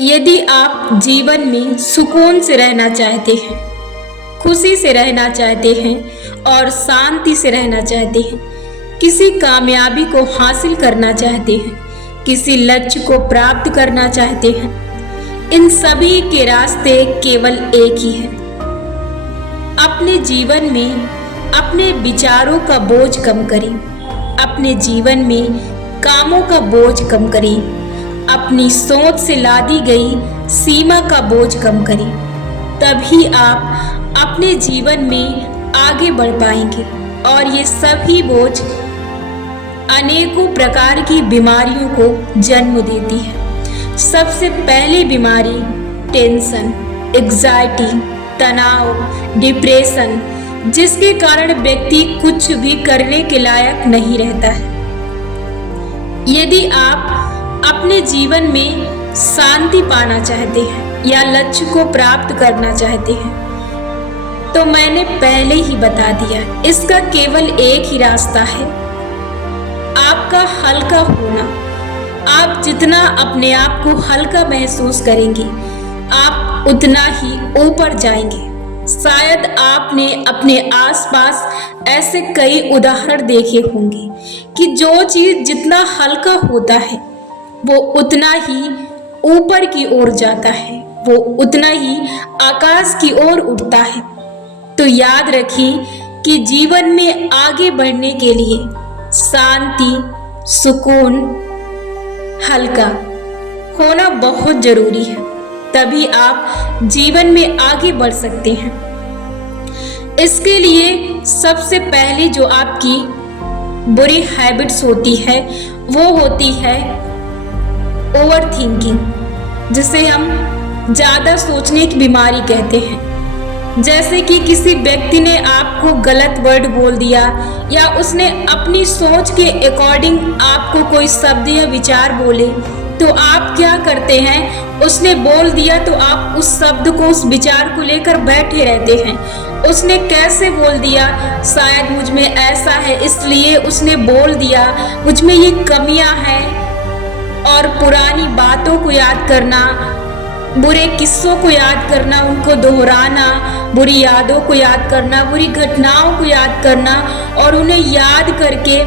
यदि आप जीवन में सुकून से रहना चाहते हैं, खुशी से रहना चाहते हैं और शांति से रहना चाहते हैं, किसी कामयाबी को हासिल करना चाहते हैं, किसी लक्ष्य को प्राप्त करना चाहते हैं, इन सभी के रास्ते केवल एक ही है। अपने जीवन में अपने विचारों का बोझ कम करें, अपने जीवन में कामों का बोझ कम करें, अपनी सोच से लादी गई सीमा का बोझ कम करें। तभी आप अपने जीवन में आगे बढ़ पाएंगे और ये सभी बोझ अनेकों प्रकार की बीमारियों को जन्म देती है। सबसे पहली बीमारी टेंशन, एंजाइटी, तनाव, डिप्रेशन, जिसके कारण व्यक्ति कुछ भी करने के लायक नहीं रहता है। यदि आप अपने जीवन में शांति पाना चाहते हैं या लक्ष्य को प्राप्त करना चाहते हैं, तो मैंने पहले ही बता दिया, इसका केवल एक ही रास्ता है, आपका हल्का होना। आप जितना अपने आप को हल्का महसूस करेंगे, आप उतना ही ऊपर जाएंगे। शायद आपने अपने आसपास ऐसे कई उदाहरण देखे होंगे कि जो चीज जितना हल्का होता है वो उतना ही ऊपर की ओर जाता है, वो उतना ही आकाश की ओर उड़ता है। तो याद रखिए कि जीवन में आगे बढ़ने के लिए शांति, सुकून, हल्का होना बहुत जरूरी है, तभी आप जीवन में आगे बढ़ सकते हैं। इसके लिए सबसे पहले जो आपकी बुरी हैबिट्स होती है वो होती है ओवर थिंकिंग, जिसे हम ज़्यादा सोचने की बीमारी कहते हैं। जैसे कि किसी व्यक्ति ने आपको गलत वर्ड बोल दिया या उसने अपनी सोच के अकॉर्डिंग आपको कोई शब्द या विचार बोले, तो आप क्या करते हैं, उसने बोल दिया तो आप उस शब्द को, उस विचार को लेकर बैठे रहते हैं। उसने कैसे बोल दिया, शायद मुझ में ऐसा है इसलिए उसने बोल दिया, मुझ में ये कमियां हैं। और पुरानी बातों को याद करना, बुरे किस्सों को याद करना, उनको दोहराना, बुरी यादों को याद करना, बुरी घटनाओं को याद करना और उन्हें याद करके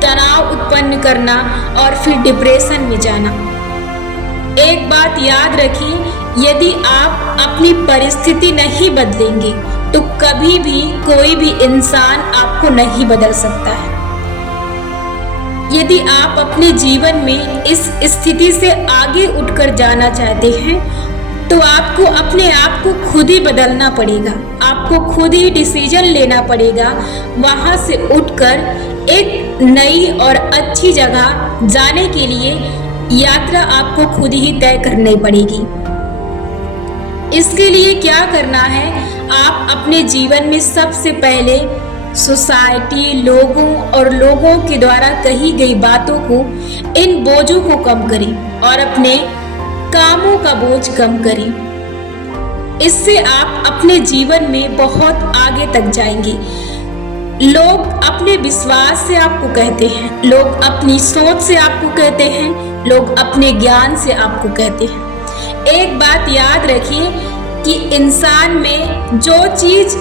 तनाव उत्पन्न करना और फिर डिप्रेशन में जाना। एक बात याद रखिए, यदि आप अपनी परिस्थिति नहीं बदलेंगे तो कभी भी कोई भी इंसान आपको नहीं बदल सकता है। यदि आप अपने जीवन में इस स्थिति से आगे उठकर जाना चाहते हैं तो आपको अपने आप को खुद ही बदलना पड़ेगा, आपको खुद ही डिसीजन लेना पड़ेगा। वहां से उठकर एक नई और अच्छी जगह जाने के लिए यात्रा आपको खुद ही तय करनी पड़ेगी। इसके लिए क्या करना है, आप अपने जीवन में सबसे पहले सोसाइटी, लोगों के द्वारा कही गई बातों को, इन बोझों को कम करें और अपने कामों का बोझ कम करें। इससे आप अपने जीवन में बहुत आगे तक जाएंगे। लोग अपने विश्वास से आपको कहते हैं, लोग अपनी सोच से आपको कहते हैं, लोग अपने ज्ञान से आपको कहते हैं। एक बात याद रखिए कि इंसान में जो चीज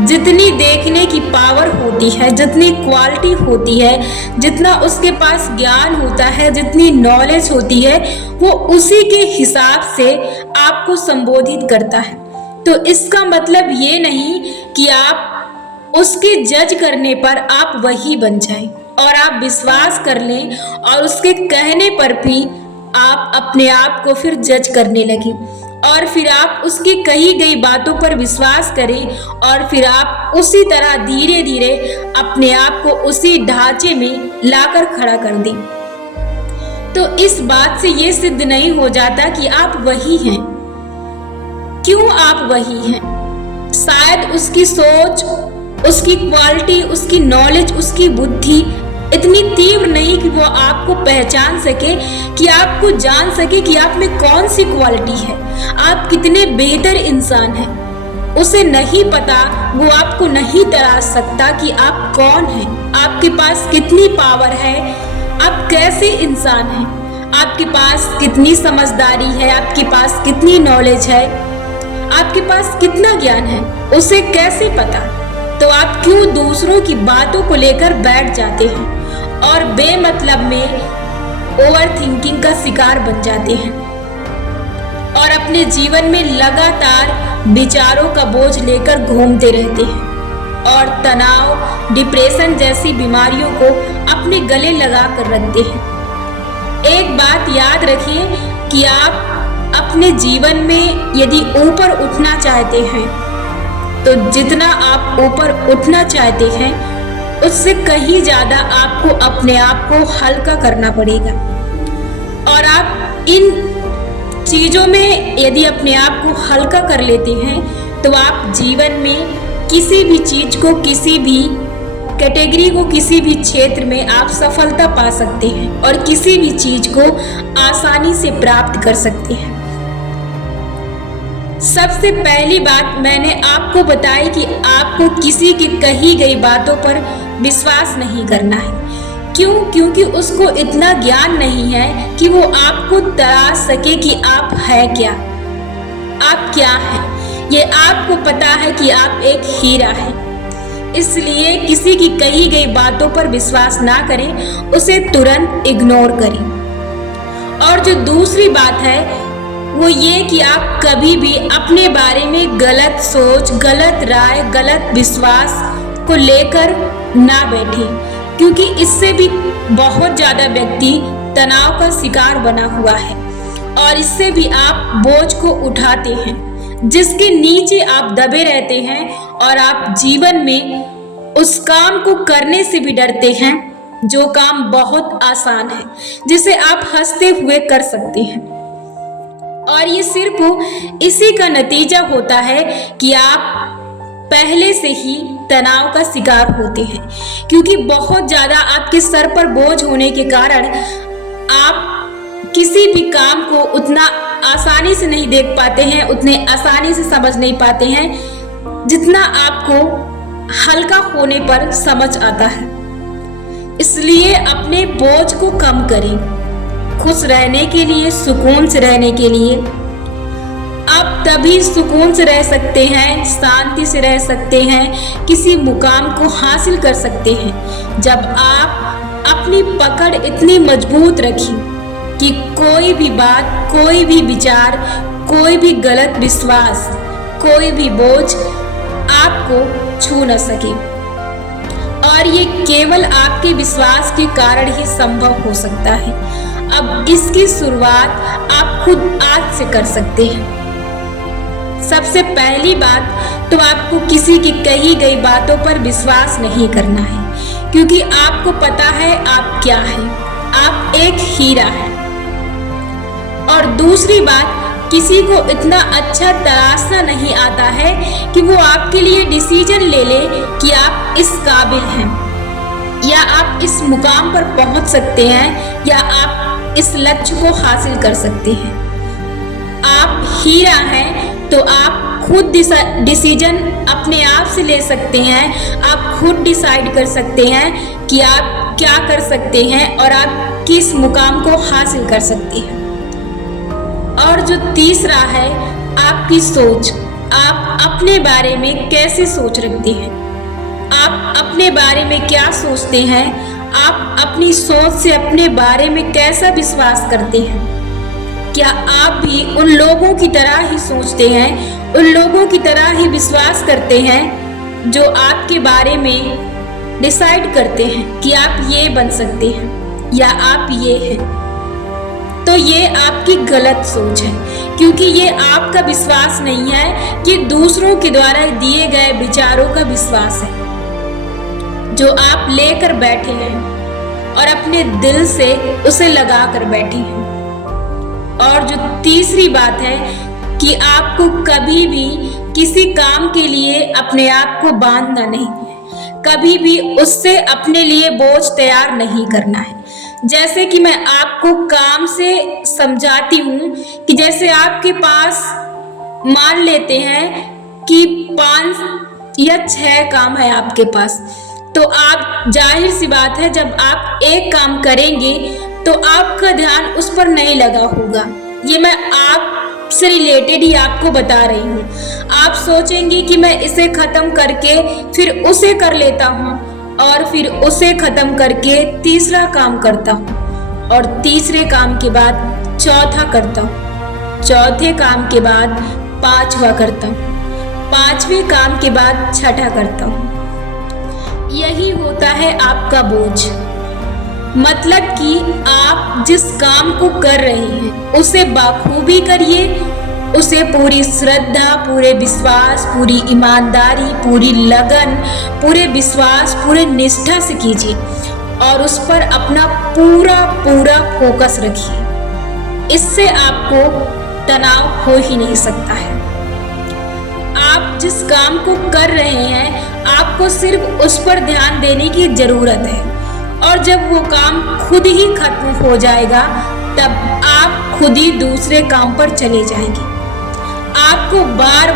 जितनी देखने की पावर होती है, जितनी क्वालिटी होती है, जितना उसके पास ज्ञान होता है, जितनी नॉलेज होती है, वो उसी के हिसाब से आपको संबोधित करता है। तो इसका मतलब ये नहीं कि आप उसके जज करने पर आप वही बन जाएं और आप विश्वास कर लें और उसके कहने पर भी आप अपने आप को फिर जज करने लगें और फिर आप उसकी कही गई बातों पर विश्वास करें और फिर आप उसी तरह धीरे धीरे अपने आप को उसी ढांचे में लाकर खड़ा कर दें। तो इस बात से ये सिद्ध नहीं हो जाता कि आप वही हैं। क्यों आप वही हैं? शायद उसकी सोच, उसकी क्वालिटी, उसकी नॉलेज, उसकी बुद्धि इतनी तीव्र नहीं कि वो आपको पहचान सके, कि आपको जान सके कि आप में कौन सी क्वालिटी है, आप कितने बेहतर इंसान हैं। उसे नहीं पता, वो आपको नहीं तराश सकता कि आप कौन हैं, आपके पास कितनी पावर है, आप कैसे इंसान हैं। आपके पास कितनी समझदारी है, आपके पास कितनी नॉलेज है, आपके पास कितना ज्ञान है, उसे कैसे पता? तो आप क्यों दूसरों की बातों को लेकर बैठ जाते हैं और बेमतलब में ओवर थिंकिंग का शिकार बन जाते हैं और अपने जीवन में लगातार विचारों का बोझ लेकर घूमते रहते हैं और तनाव, डिप्रेशन जैसी बीमारियों को अपने गले लगा कर रखते हैं। एक बात याद रखिए कि आप अपने जीवन में यदि ऊपर उठना चाहते हैं तो जितना आप ऊपर उठना चाहते हैं उससे कहीं ज्यादा आपको अपने आप को हल्का करना पड़ेगा। और आप इन चीजों में यदि अपने आप को हल्का कर लेते हैं तो आप जीवन में किसी भी चीज को, किसी भी कैटेगरी को, किसी भी क्षेत्र में आप सफलता पा सकते हैं और किसी भी चीज को आसानी से प्राप्त कर सकते हैं। सबसे पहली बात मैंने आपको बताई कि आपको किसी की कही गई बातों पर विश्वास नहीं करना है। क्यों? क्योंकि उसको इतना ज्ञान नहीं है कि वो आपको तराश सके कि आप है क्या, आप क्या हैं। ये आपको पता है कि आप एक हीरा हैं। इसलिए किसी की कही गई बातों पर विश्वास ना करें, उसे तुरंत इग्नोर करें। और जो दूसरी बात है वो ये कि आप कभी भी अपने बारे में गलत सोच, गलत राय, गलत विश्वास को लेकर ना बैठें, क्योंकि इससे भी बहुत ज़्यादा व्यक्ति तनाव का शिकार बना हुआ है और इससे भी आप बोझ को उठाते हैं जिसके नीचे आप दबे रहते हैं और आप जीवन में उस काम को करने से भी डरते हैं जो काम बहुत आसान है, जिसे आप हंसते हुए कर सकते हैं। और ये सिर्फ इसी का नतीजा होता है कि आप पहले से ही तनाव का शिकार होते हैं, क्योंकि बहुत ज़्यादा आपके सर पर बोझ होने के कारण आप किसी भी काम को उतना आसानी से नहीं देख पाते हैं, उतने आसानी से समझ नहीं पाते हैं जितना आपको हल्का होने पर समझ आता है। इसलिए अपने बोझ को कम करें। खुश रहने के लिए, सुकून से रहने के लिए आप तभी सुकून से रह सकते हैं, शांति से रह सकते हैं, किसी मुकाम को हासिल कर सकते हैं जब आप अपनी पकड़ इतनी मजबूत रखें कि कोई भी बात, कोई भी विचार, कोई भी गलत विश्वास, कोई भी बोझ आपको छू न सके। और ये केवल आपके विश्वास के कारण ही संभव हो सकता है। अब इसकी शुरुआत आप खुद आज से कर सकते हैं। सबसे पहली बात तो आपको किसी की कही गई बातों पर विश्वास नहीं करना है, क्योंकि आपको पता है आप क्या हैं। आप एक हीरा हैं। और दूसरी बात, किसी को इतना अच्छा तराशना नहीं आता है कि वो आपके लिए डिसीजन ले ले कि आप इस काबिल हैं या आप इस मुकाम पर पहुंच सकते हैं या आप इस लक्ष्य को हासिल कर सकते हैं। आप हीरा हैं तो आप खुद डिसीजन अपने आप से ले सकते हैं। आप खुद डिसाइड कर सकते हैं कि आप क्या कर सकते हैं और आप किस मुकाम को हासिल कर सकते हैं। और जो तीसरा है आपकी सोच, आप अपने बारे में कैसे सोच रखते हैं, आप अपने बारे में क्या सोचते हैं, आप अपनी सोच से अपने बारे में कैसा विश्वास करते हैं। क्या आप भी उन लोगों की तरह ही सोचते हैं, उन लोगों की तरह ही विश्वास करते हैं जो आपके बारे में डिसाइड करते हैं कि आप ये बन सकते हैं या आप ये हैं? तो ये आपकी गलत सोच है, क्योंकि ये आपका विश्वास नहीं है, ये दूसरों के द्वारा दिए गए विचारों का विश्वास है जो आप लेकर बैठे हैं और अपने दिल से उसे लगा कर बैठे हैं। और जो तीसरी बात है कि आपको कभी भी किसी काम के लिए अपने आप को बांधना नहीं है, कभी भी उससे अपने लिए बोझ तैयार नहीं करना है। जैसे कि मैं आपको काम से समझाती हूँ कि जैसे आपके पास मान लेते हैं कि 5 या 6 काम है आपके पास, तो आप जाहिर सी बात है जब आप एक काम करेंगे तो आपका ध्यान उस पर नहीं लगा होगा। ये मैं आपसे रिलेटेड ही आपको बता रही हूँ। आप सोचेंगी कि मैं इसे खत्म करके फिर उसे कर लेता हूँ, और फिर उसे खत्म करके तीसरा काम करता हूँ, और तीसरे काम के बाद चौथा करता हूँ, चौथे काम के बाद पांचवा करता हूँ, पांचवें काम के बाद छठा करता हूँ। यही होता है आपका बोझ। मतलब कि आप जिस काम को कर रहे हैं उसे बखूबी करिए, उसे पूरी श्रद्धा, पूरे विश्वास, पूरी ईमानदारी, पूरी लगन, पूरे विश्वास, पूरे निष्ठा से कीजिए, और उस पर अपना पूरा पूरा फोकस रखिए। इससे आपको तनाव हो ही नहीं सकता है। आप जिस काम को कर रहे हैं आपको सिर्फ उस पर ध्यान देने की जरूरत है, और जब वो काम खुद ही खत्म हो जाएगा तब आप खुद ही दूसरे काम पर चले जाएंगे। आपको बार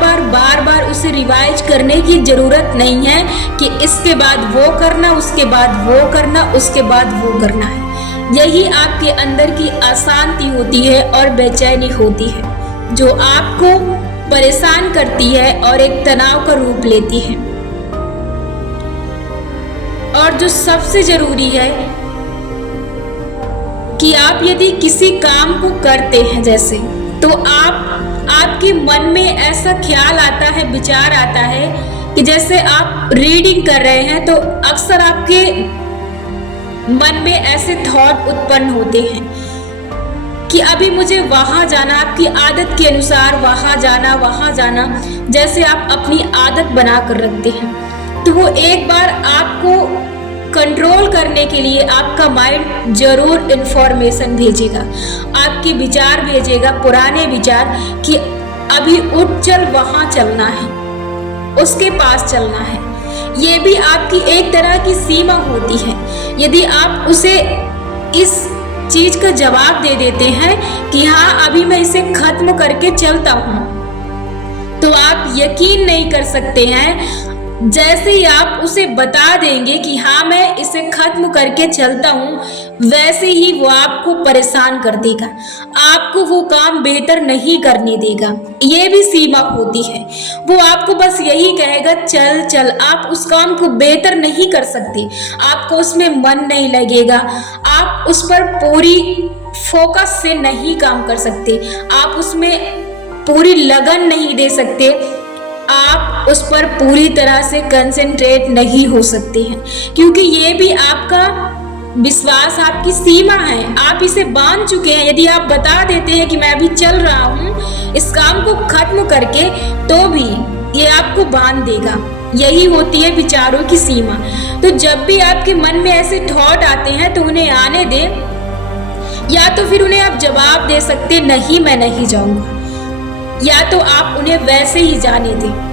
बार उसे रिवाइज करने की जरूरत नहीं है कि इसके बाद वो करना, उसके बाद वो करना, उसके बाद वो करना है। यही आपके अंदर की अशांति होती है और बेचैनी होती है, जो आपको परेशान करती है और एक तनाव का रूप लेती है। और जो सबसे जरूरी है कि आप यदि किसी काम को करते हैं जैसे, तो आपके मन में ऐसा ख्याल आता है, विचार आता है कि जैसे आप रीडिंग कर रहे हैं तो अक्सर आपके मन में ऐसे थॉट उत्पन्न होते हैं कि अभी मुझे वहां जाना, आपकी आदत के अनुसार वहां जाना, जैसे आप अपनी आदत बना कर रखते हैं। तो वो एक बार आपको कंट्रोल करने के लिए आपका माइंड जरूर इंफॉर्मेशन भेजेगा, आपके विचार भेजेगा, पुराने विचार, कि अभी उठ चल, वहां चलना है, उसके पास चलना है। ये भी आपकी एक तरह की सीमा होती है। यदि आप उसे इस चीज का जवाब दे देते हैं कि हाँ अभी मैं इसे खत्म करके चलता हूं, तो आप यकीन नहीं कर सकते हैं, जैसे ही आप उसे बता देंगे कि हाँ मैं इसे खत्म करके चलता हूँ, वैसे ही वो आपको परेशान कर देगा, आपको वो काम बेहतर नहीं करने देगा। ये भी सीमा होती है। वो आपको बस यही कहेगा चल चल, आप उस काम को बेहतर नहीं कर सकते, आपको उसमें मन नहीं लगेगा, आप उस पर पूरी फोकस से नहीं काम कर सकते, आप उसमें पूरी लगन नहीं दे सकते, आप उस पर पूरी तरह से कंसंट्रेट नहीं हो सकते हैं, क्योंकि ये भी आपका विश्वास, आपकी सीमा है, आप इसे बांध चुके हैं। यदि आप बता देते हैं कि मैं अभी चल रहा हूँ इस काम को खत्म करके, तो भी ये आपको बांध देगा। यही होती है विचारों की सीमा। तो जब भी आपके मन में ऐसे थॉट आते हैं तो उन्हें आने दें, या तो फिर उन्हें आप जवाब दे सकते नहीं मैं नहीं जाऊंगा, या तो आप उन्हें वैसे ही जाने दें।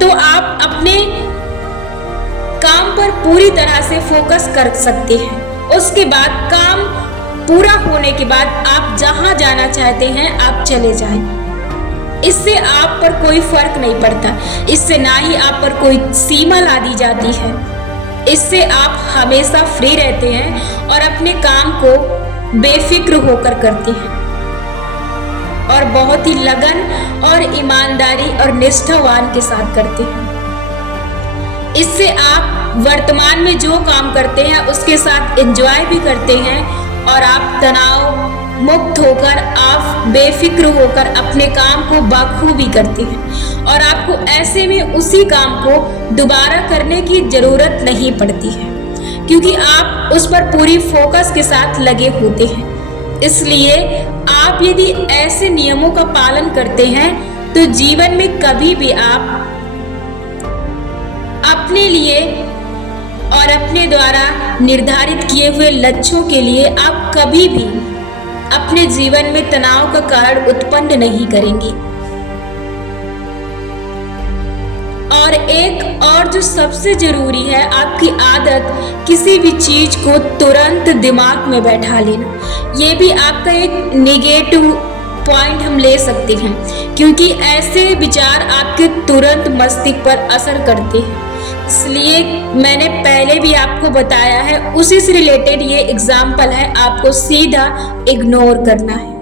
तो आप अपने काम पर पूरी तरह से फोकस कर सकते हैं। उसके बाद काम पूरा होने के बाद आप जहां जाना चाहते हैं आप चले जाएं। इससे आप पर कोई फर्क नहीं पड़ता, इससे ना ही आप पर कोई सीमा ला दी जाती है। इससे आप हमेशा फ्री रहते हैं और अपने काम को बेफिक्र होकर करते हैं, और बहुत ही लगन और ईमानदारी और निष्ठावान के साथ करते हैं। इससे आप वर्तमान में जो काम करते हैं उसके साथ एंजॉय भी करते हैं, और आप तनाव मुक्त होकर, आप बेफिक्र होकर अपने काम को बखूबी करते हैं, और आपको ऐसे में उसी काम को दोबारा करने की जरूरत नहीं पड़ती है, क्योंकि आप उस पर पूरी फोकस के साथ लगे होते हैं। इसलिए आप यदि ऐसे नियमों का पालन करते हैं तो जीवन में कभी भी आप अपने लिए और अपने द्वारा निर्धारित किए हुए लक्ष्यों के लिए आप कभी भी अपने जीवन में तनाव का कारण उत्पन्न नहीं करेंगे। और एक और जो सबसे जरूरी है, आपकी आदत किसी भी चीज को तुरंत दिमाग में बैठा लेना। ये भी आपका एक नेगेटिव पॉइंट हम ले सकते हैं, क्योंकि ऐसे विचार आपके तुरंत मस्तिष्क पर असर करते हैं। इसलिए मैंने पहले भी आपको बताया है, उसी से रिलेटेड ये एग्जाम्पल है, आपको सीधा इग्नोर करना है।